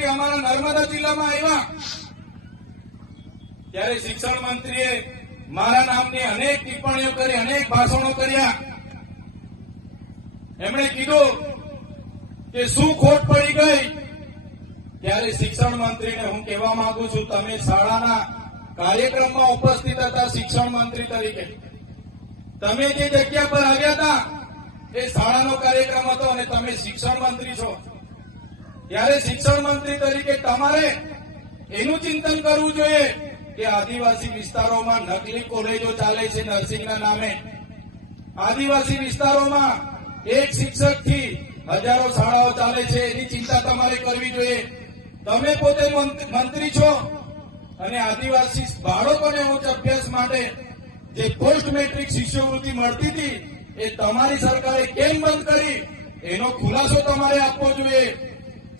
મંત્રી અમારા નર્મદા જિલ્લામાં આવ્યા ત્યારે શિક્ષણ મંત્રીએ મારા નામની અનેક ટિપ્પણીઓ કરી અનેક ભાષણો કર્યા એમણે કીધું કે શું ખોટ પડી ગઈ ત્યારે શિક્ષણ મંત્રીને હું કહેવા માંગુ છું તમે શાળાના કાર્યક્રમમાં ઉપસ્થિત હતા શિક્ષણ મંત્રી તરીકે તમે જે જગ્યા પર આવ્યા હતા એ શાળાનો કાર્યક્રમ હતો અને તમે શિક્ષણ મંત્રી છો ત્યારે શિક્ષણ મંત્રી તરીકે તમારે એનું ચિંતન કરવું જોઈએ કે આદિવાસી વિસ્તારોમાં નકલી કોલેજો ચાલે છે નર્સિંગના નામે આદિવાસી વિસ્તારોમાં એક શિક્ષકથી હજારો શાળાઓ ચાલે છે એની ચિંતા તમારે કરવી જોઈએ તમે પોતે મંત્રી છો અને આદિવાસી બાળકોને ઉચ્ચ અભ્યાસ માટે જે પોસ્ટ મેટ્રિક શિષ્યવૃત્તિ મળતી હતી એ તમારી સરકારે કેમ બંધ કરી એનો ખુલાસો તમારે આપવો જોઈએ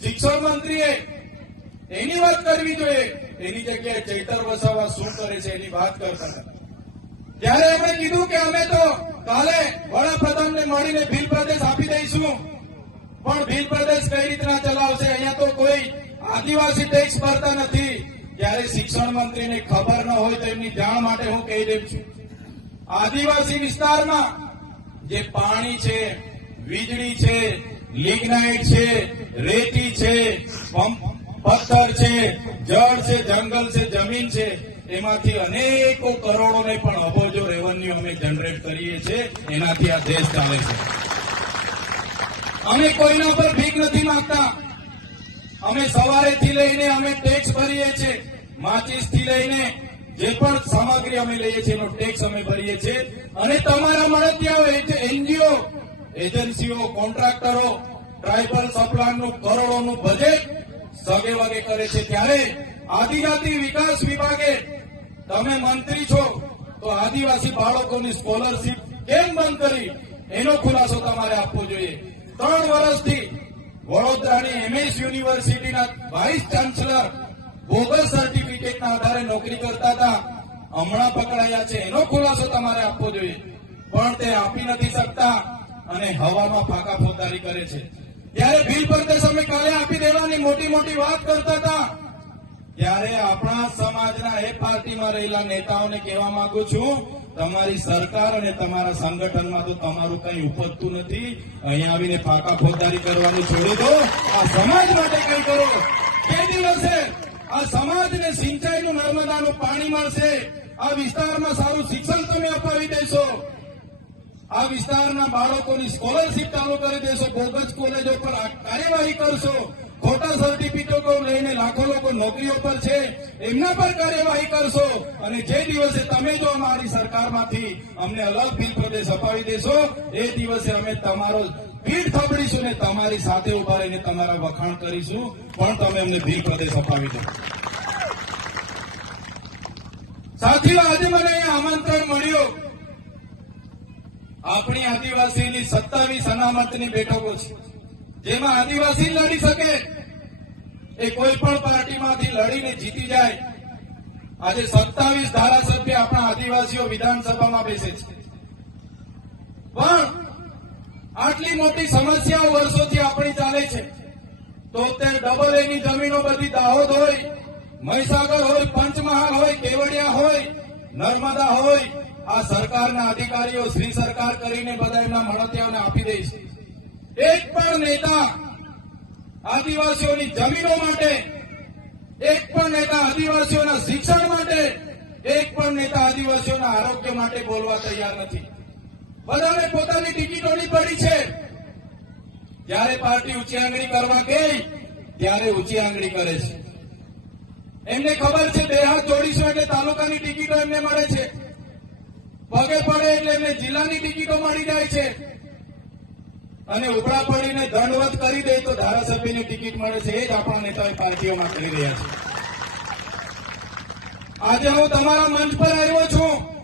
શિક્ષણ મંત્રીએ એની વાત કરવી જોઈએ એની જગ્યાએ ચૈતર વસાવા શું કરે છે એની વાત કરતા ત્યારે એમણે કીધું કે અમે તો કાલે વડાપ્રધાનને મળીને ભીલ પ્રદેશ આપી દઈશું પણ ભીલ પ્રદેશ કઈ રીતના ચલાવશે અહીંયા તો કોઈ આદિવાસી ટેક્સ ભરતા નથી ત્યારે શિક્ષણ મંત્રીને ખબર ન હોય તો એમની જાણ માટે હું કહી દઉં છું આદિવાસી વિસ્તારમાં જે પાણી છે વીજળી છે લિગ્નાઇટ છે રેતી છે પથ્થર છે જળ છે જંગલ છે જમીન છે એમાંથી અનેકો કરોડો ને પણ અબોજો રેવન્યુ અમે જનરેટ કરીએ છીએ એનાથી આ દેશ ચાલે છે અમે કોઈના પર ભીખ નથી માંગતા અમે સવારેથી લઈને અમે ટેક્સ ભરીએ છીએ માચીસ થી લઈને જે પણ સામગ્રી અમે લઈએ છીએ એનો ટેક્સ અમે ભરીએ છીએ અને તમારા મળતિયાઓ એનજીઓ એજન્સીઓ કોન્ટ્રાક્ટરો ટ્રાઇબલ સપ્લાનનું કરોડોનું બજેટ સગે વગે કરે છે ત્યારે આદિજાતિ વિકાસ વિભાગે તમે મંત્રી છો તો આદિવાસી બાળકોની સ્કોલરશીપ કેમ બંધ કરી એનો ખુલાસો તમારે આપવો જોઈએ ત્રણ વર્ષથી વડોદરાની એમએસ યુનિવર્સિટીના વાઇસ ચાન્સલર બોગસ સર્ટિફિકેટના આધારે નોકરી કરતા હતા હમણાં પકડાયા છે એનો ખુલાસો તમારે આપવો જોઈએ પણ તે આપી નથી શકતા અને હવામાં ફાકા ફોદારી કરે છે ત્યારે બિલ પરદેશ અમે કાલે આપી દેવાની મોટી મોટી વાત કરતા હતા ત્યારે આપણા સમાજના એ પાર્ટીમાં રહેલા નેતાઓને કહેવા માંગુ છું તમારી સરકાર અને તમારા સંગઠનમાં તો તમારું કંઈ ઉપજતું નથી અહીંયા આવીને પાકા ફોજદારી કરવાની છોડી દો આ સમાજ માટે કઈ કરો કે દિવસે આ સમાજને સિંચાઈનું નર્મદાનું પાણી મળશે આ વિસ્તારમાં સારું શિક્ષણ તમે અપાવી દેશો આ વિસ્તારના બાળકોની સ્કોલરશીપ ચાલુ કરી દેશો બોગસ કોલેજો પર કાર્યવાહી કરશો ખોટા સર્ટિફિકેટો લઈને લાખો લોકો નોકરીઓ પર છે એમના પર કાર્યવાહી કરશો અને જે દિવસે તમે જો અમારી સરકારમાંથી અમને અલગ બિલ પ્રદેશ અપાવી દેશો એ દિવસે અમે તમારો ભીડ થપડીશું ને તમારી સાથે ઉભા રહીને તમારા વખાણ કરીશું પણ તમે અમને ભીલ પ્રદેશ અપાવી દો સાથીઓ આજે મને આમંત્રણ આપણી આદિવાસીની સત્તાવીસ અનામતની બેઠકો છે જેમાં આદિવાસી લડી શકે એ કોઈ પણ પાર્ટીમાંથી લડીને જીતી જાય આજે સત્તાવીસ ધારાસભ્ય આપણા આદિવાસીઓ વિધાનસભામાં બેસે છે પણ આટલી મોટી સમસ્યાઓ વર્ષોથી આપણી ચાલે છે તો તે ડબલ એની જમીનો બધી દાહોદ હોય મહીસાગર હોય પંચમહાલ હોય કેવડિયા હોય નર્મદા હોય આ સરકારના અધિકારીઓ શ્રી સરકાર કરીને બધા એમના મળતિયાઓને આપી દે છે એક પણ નેતા આદિવાસીઓની જમીનો માટે એક પણ નેતા આદિવાસીઓના શિક્ષણ માટે એક પણ નેતા આદિવાસીઓના આરોગ્ય માટે બોલવા તૈયાર નથી બધાને પોતાની ટિકિટોની પડી છે જ્યારે પાર્ટી ઊંચી આંગળી કરવા ગઈ ત્યારે ઊંચી આંગળી કરે છે એમને ખબર છે બે હાથ જોડીશું એટલે તાલુકાની ટિકિટો એમને મળે છે પગે પડે એટલે એમને જિલ્લાની ટિકિટો મળી જાય છે અને ઉપરા પડીને દંડવત કરી દે તો ધારાસભ્યની ટિકિટ મળે છે એ જ આપણા નેતાઓ પાર્ટીઓમાં કરી રહ્યા છે આજે હું તમારા મંચ પર આવ્યો છું